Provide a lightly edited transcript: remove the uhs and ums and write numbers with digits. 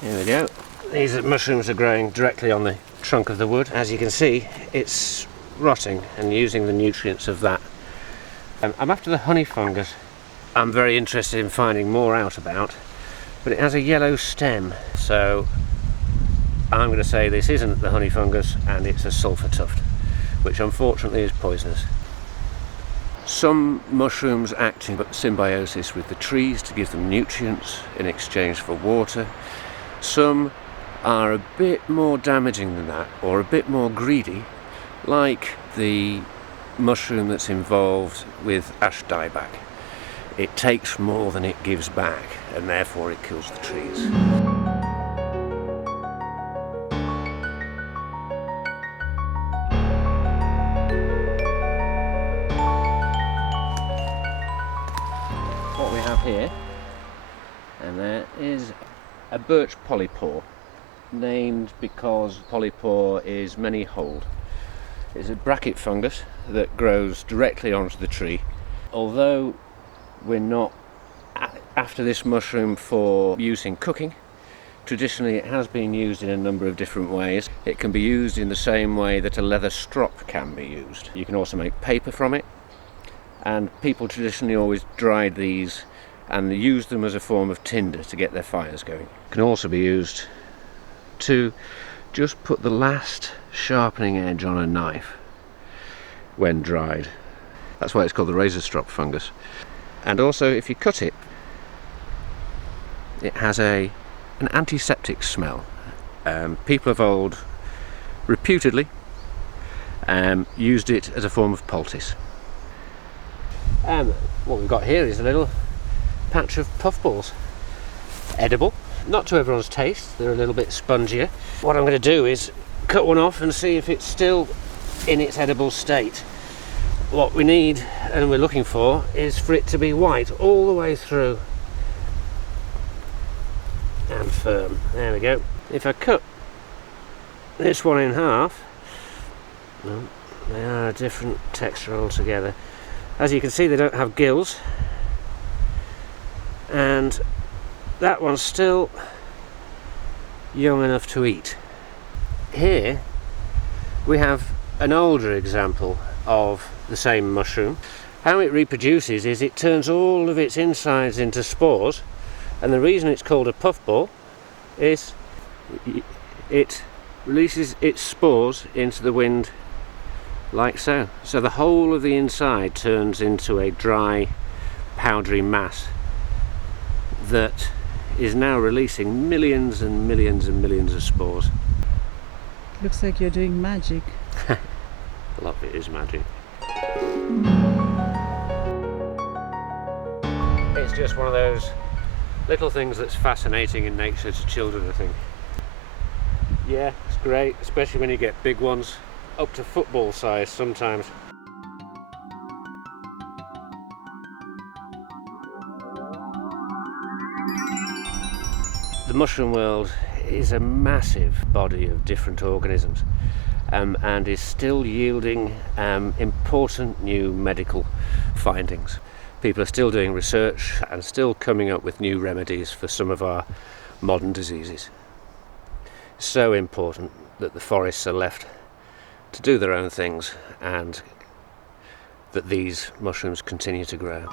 Here we go. These mushrooms are growing directly on the trunk of the wood. As you can see, it's rotting and using the nutrients of that. I'm after the honey fungus. I'm very interested in finding more out about, but it has a yellow stem, so I'm going to say this isn't the honey fungus and it's a sulphur tuft, which unfortunately is poisonous. Some mushrooms act in symbiosis with the trees to give them nutrients in exchange for water. Some are a bit more damaging than that, or a bit more greedy, like the mushroom that's involved with ash dieback. It takes more than it gives back, and therefore it kills the trees. What we have here, and there is a birch polypore, named because polypore is many-holed. It's a bracket fungus that grows directly onto the tree. Although we're not after this mushroom for use in cooking, traditionally it has been used in a number of different ways. It can be used in the same way that a leather strop can be used. You can also make paper from it, and people traditionally always dried these and used them as a form of tinder to get their fires going. It can also be used to just put the last sharpening edge on a knife when dried. That's why it's called the razor strop fungus. And also, if you cut it, it has an antiseptic smell. People of old reputedly used it as a form of poultice. What we've got here is a little patch of puffballs. Edible, not to everyone's taste, they're a little bit spongier. What I'm going to do is cut one off and see if it's still in its edible state. What we need and we're looking for is for it to be white all the way through and firm. There we go. If I cut this one in half, well, they are a different texture altogether. As you can see, they don't have gills, and that one's still young enough to eat. Here we have an older example of the same mushroom. How it reproduces is it turns all of its insides into spores, and the reason it's called a puffball is it releases its spores into the wind like so. So the whole of the inside turns into a dry, powdery mass that is now releasing millions and millions and millions of spores. Looks like you're doing magic. A lot of it is magic. It's just one of those little things that's fascinating in nature to children, I think. Yeah, it's great, especially when you get big ones, up to football size sometimes. The mushroom world is a massive body of different organisms, and is still yielding important new medical findings. People are still doing research and still coming up with new remedies for some of our modern diseases. It's so important that the forests are left to do their own things and that these mushrooms continue to grow.